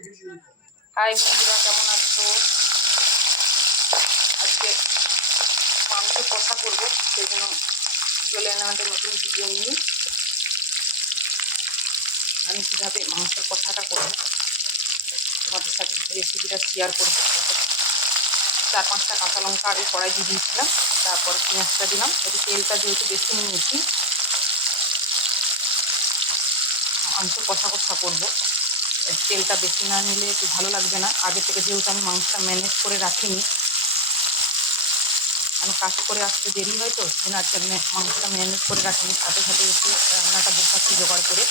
High বন্ধুরা, কেমন আছো? আজকে মাংস কষা করবো, সেই জন্য চলে এলাম একটা নতুন ভিডিও নিয়ে। আমি কীভাবে মাংসের কষাটা করবো তোমাদের সাথে রেসিপিটা শেয়ার করবো। 4-5টা কাঁচা লঙ্কা আগে কড়াই দিয়ে দিয়েছিলাম, তারপর পেঁয়াজটা দিলাম। একটু তেলটা যেহেতু বেশি নিয়েছি, মাংস কষা কষা করবো, তেলটা বেশি না নিলে একটু ভালো লাগবে না। আগে থেকে যেহেতু আমি মাংসটা ম্যানেজ করে রাখিনি, আমি কাজ করে আসতে দেরি হয়, তো সেদিন আজকে মাংসটা ম্যানেজ করে রাখিনি, সাথে সাথে এসে রান্নাটা বসাচ্ছি জোগাড় করে।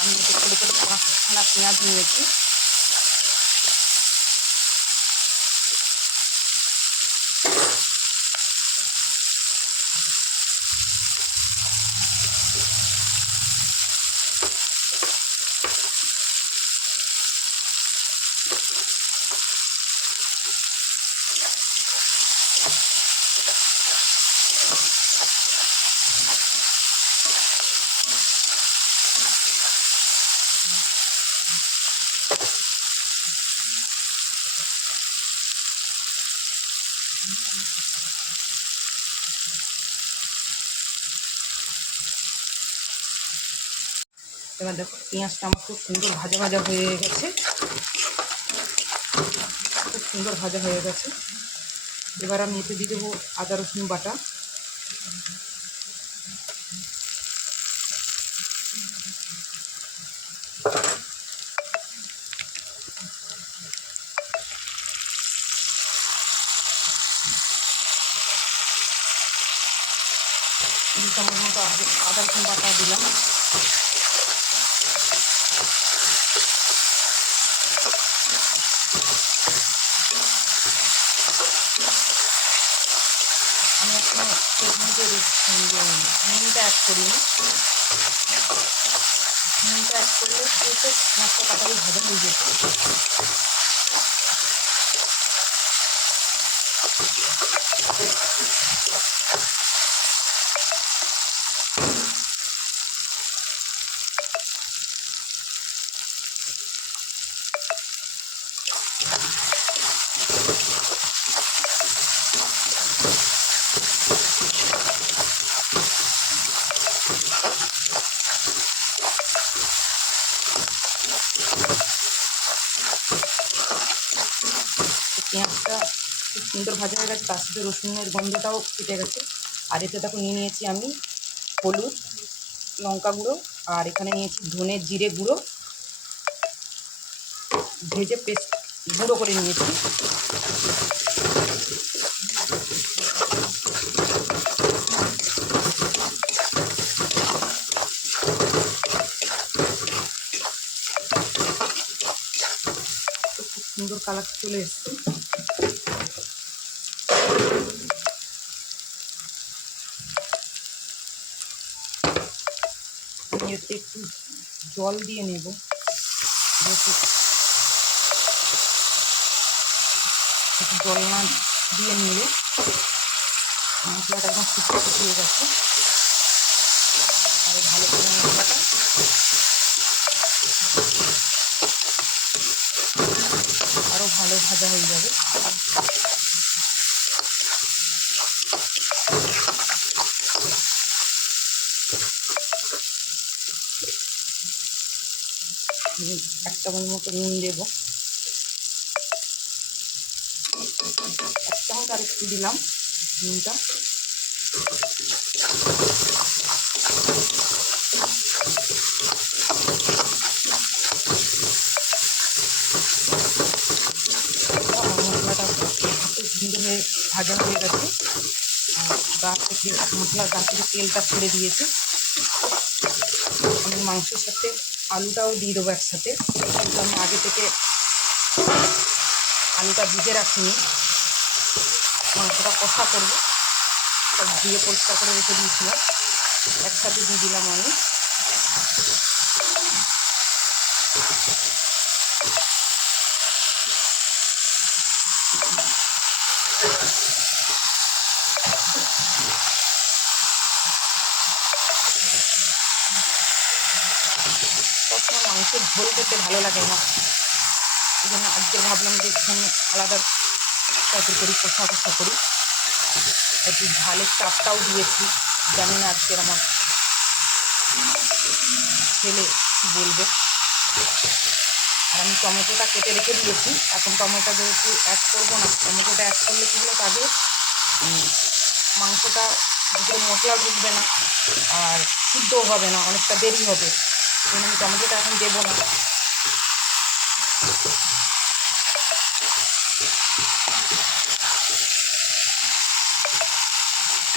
আমি এতে ছোটো ছোটো 5খানা পেঁয়াজ নিয়েছি। এবার দেখো, পেঁয়াজটা আমার খুব সুন্দর ভাজা ভাজা হয়ে গেছে, খুব সুন্দর ভাজা হয়ে গেছে। এবার আমি এতে দিয়ে দেবো আদা রসুন বাটা। দু চামচ মতো আদা রসুন বাটা দিলাম। আমি এখনো নুনটা অ্যাড করিনি। নুনটা অ্যাড করলে একটু মাছটা তাড়াতাড়ি ভাজা হয়ে যেত। পেঁয়াজটা খুব সুন্দর ভাজা হয়ে গেছে, তার সাথে রসুনের গন্ধটাও কেটে গেছে। আর এতে দেখো নিয়ে নিয়েছি আমি হলুদ, লঙ্কা গুঁড়ো, আর এখানে নিয়েছি ধনে জিরে গুঁড়ো, ভেজে পেস্ট গুঁড়ো করে নিয়েছি। খুব সুন্দর কালার চলে এসছে। আমি এতে একটু জল দিয়ে নেব, যেহেতু একটু জল না দিয়ে নিলে মশলাটা একদম শুকিয়ে গেছে। আরও ভালো করে মশলাটা আরও ভালো ভাজা হয়ে যাবে। এক চামচ মতো নুন দেবো, 1 চামচ আর একটু দিলাম নুনটা। মশলাটা খুব সুন্দর হয়ে ভাজা হয়ে গেছে, গা থেকে মশলার গা থেকে তেলটা ছেড়ে দিয়েছে। আমি মাংসের সাথে আলুটাও দিয়ে দেবো একসাথে, কিন্তু আমি আগে থেকে আলুটা ভিজে রাখিনি, মাংসটা কষা করবো, সব দিয়ে পরিষ্কার করে রেখে দিয়েছিলাম, একসাথে দিয়ে দিলাম আমি। সবসময় মাংসের ঝোল খেতে ভালো লাগে না, এই জন্য আজকে ভাবলাম যে একটুখানি আলাদা টাইপের করি, কষা কষা করি। একটু ঝালের চাপটাও দিয়েছি, জানি না আজকের আমার ছেলে কী বলবে। আর আমি টমেটোটা কেটে রেখে দিয়েছি, এখন টমেটো যেহেতু অ্যাড করবো না, টমেটোটা অ্যাড করলে কী হলো তাদের মাংসটা ভিতরে মশলা ঢুকবে না আর সিদ্ধও হবে না, অনেকটা দেরি হবে, সেই আমি টমেটোটা এখন দেবো না।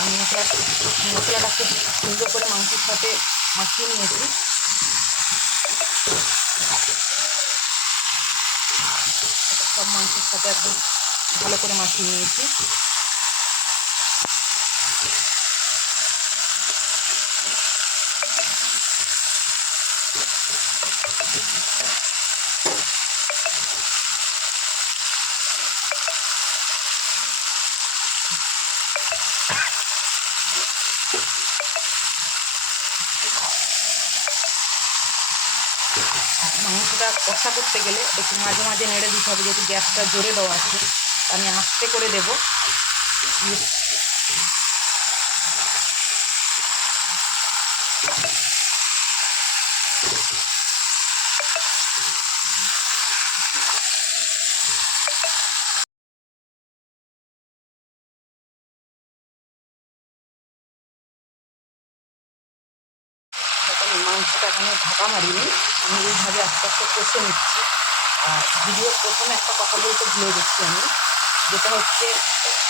আমি মশলাটা খুব সুন্দর করে মাংসের সাথে মাখিয়ে নিয়েছি। সব মাংসের সাথে একদম ভালো করে মাখিয়ে নিয়েছি। মাংসটা কষা করতে গেলে একটু মাঝে মাঝে নেড়ে দিতে হবে, যেহেতু গ্যাসটা জোরে দেওয়া আছে, আমি আস্তে করে দেবো। মাংসটা এখানে ঢাকা মারিনি, আমি এইভাবে আস্তে আস্তে কষে নিচ্ছি। আর ভিডিওর প্রথমে একটা কথা বলতে ভুলে গেছি আমি, যেটা হচ্ছে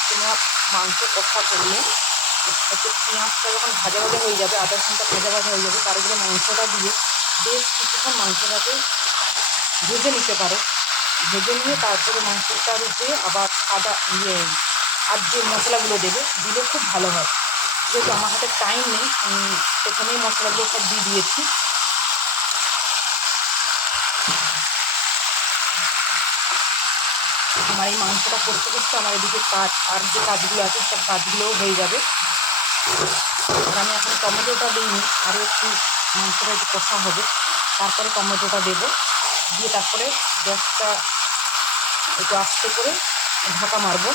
তোমার মাংস কষা করলে হচ্ছে পেঁয়াজটা যখন ভাজা ভাজা হয়ে যাবে, আদা রসুনটা ভাজা ভাজা হয়ে যাবে, তার উপরে মাংসটা দিয়ে বেশ কিছুক্ষণ মাংসটাকে ভেজে নিতে পারো। ভেজে নিয়ে তারপরে মাংসটার উপরে আবার আর যে মশলাগুলো দেবে দিলে খুব ভালো হয়। যেহেতু আমার হাতে টাইম নেই, আমি প্রথমেই মশলাগুলো সব দিয়ে দিয়েছি। আমার এই মাংসটা করতে করতে আমার এদিকে কাজ আর যে কাজগুলো আছে সব কাজগুলোও হয়ে যাবে। আর আমি এখন টমেটোটা দিইনি, আরও একটু মাংসটা একটু কষা হবে, তারপরে টমেটোটা দেবো, দিয়ে তারপরে গ্যাসটা একটু আস্তে করে ঢাকা মারবো।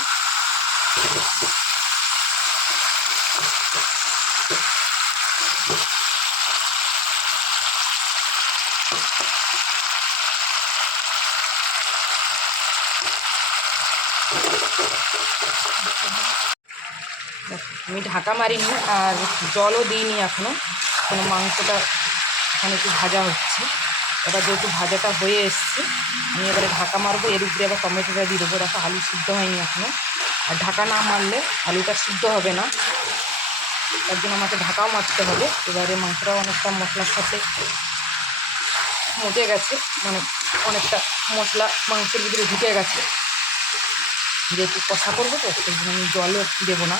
আমি ঢাকা মারিনি আর জলও দিইনি এখনও, কোনো মাংসটা এখানে একটু ভাজা হচ্ছে। এবার যেহেতু ভাজাটা হয়ে এসছে, আমি এবারে ঢাকা মারবো, এর উপরে আবার টমেটোটা দিয়ে দেবো। দেখো আলু সিদ্ধ হয়নি এখনও, আর ঢাকা না মারলে আলুটা সিদ্ধ হবে না, তার জন্য আমাকে ঢাকাও মারতে হবে। এবারে মাংসটাও অনেকটা মশলার সাথে মজে গেছে, মানে অনেকটা মশলা মাংসের ভিতরে ঢুকে গেছে। যেহেতু কষা করবো তো সেই জন্য আমি জলও দেবো না।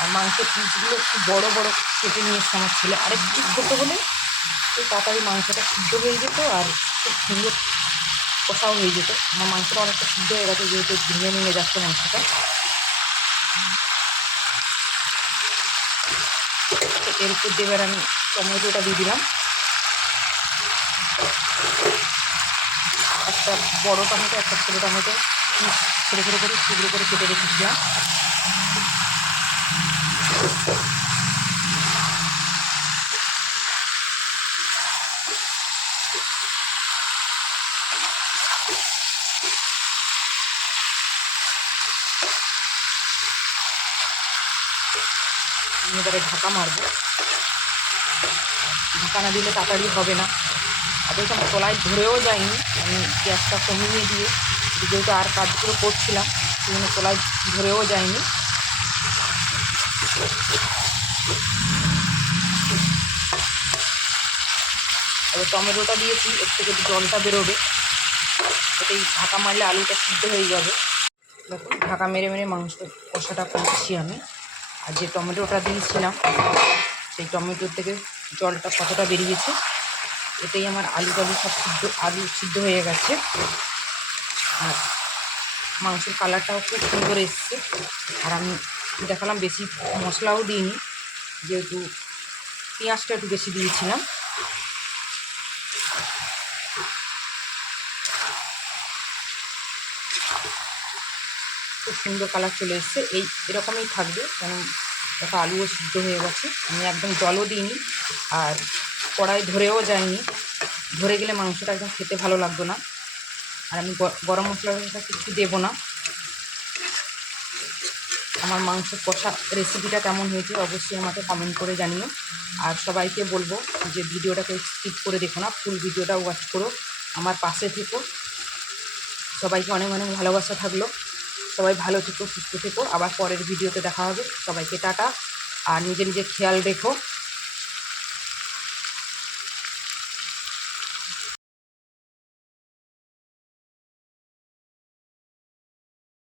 আর মাংসের পিসগুলো একটু বড় বড় কেটে নিয়ে এসছে আমার ছেলে, আরেকটু ছোটো হলে তো তাড়াতাড়ি মাংসটা সিদ্ধ হয়ে যেত আর খুব সুন্দর কষাও হয়ে যেত। আমার মাংসটা অনেকটা সিদ্ধ হয়ে গেছে, যেহেতু ভেঙে ভেঙে যাচ্ছে মাংসটা। তো এর উপর দিয়ে এবার আমি টমেটোটা দিয়ে দিলাম, একটা বড় টমেটো একটা ছোটো টমেটো ছোটো ছোটো করে টুকরো করে কেটে রেখেছিলাম। এবারে ঢাকা মারবো, ঢাকা না দিলে তাড়াতাড়ি হবে না। আদেরকে আমার তলায় ধরেও যায়নি, আমি গ্যাসটা কমিয়ে দিয়ে যেহেতু আর কাজগুলো করছিলাম সেই জন্য তলায় ধরেও যায়নি। এবার টমেটোটা দিয়েছি, এর থেকে জলটা বেরোবে, এটাই ঢাকা মারলে আলুটা সিদ্ধ হয়ে যাবে। দেখুন ঢাকা মেরে মেরে মাংস কষাটা করছি আমি। আর যে টমেটোটা দিয়েছিলাম সেই টমেটোর থেকে জলটা কতটা বেরিয়েছে, এতেই আমার আলু সব সিদ্ধ হয়ে গেছে। আর মাংসের কালারটাও খুব সুন্দর এসছে। আর আমি দেখালাম বেশি মশলাও দিইনি, যেহেতু পেঁয়াজটা একটু বেশি দিয়েছিলাম। খুব সুন্দর কালার চলে এসছে। এরকমই থাকবে, কারণ একটা আলুও সিদ্ধ হয়ে গেছে। আমি একদম জলও দিইনি, আর কড়াই ধরেও যায়নি। ধরে গেলে মাংসটা একদম খেতে ভালো লাগতো না। আর আমি গরম মশলাটা কিছু দেবো না। আমার মাংস কষা রেসিপিটা কেমন হয়েছে অবশ্যই আমাকে কমেন্ট করে জানিও। আর সবাইকে বলবো যে ভিডিওটাকে স্কিপ করে দেখো না, ফুল ভিডিওটা ওয়াচ করো, আমার পাশে থেকো। সবাইকে অনেক অনেক ভালোবাসা থাকলো। সবাই ভালো থেকো, সুস্থ থেকো। আবার পরের ভিডিওতে দেখা হবে। সবাইকে টাটা। আর নিজে নিজে খেয়াল রেখো।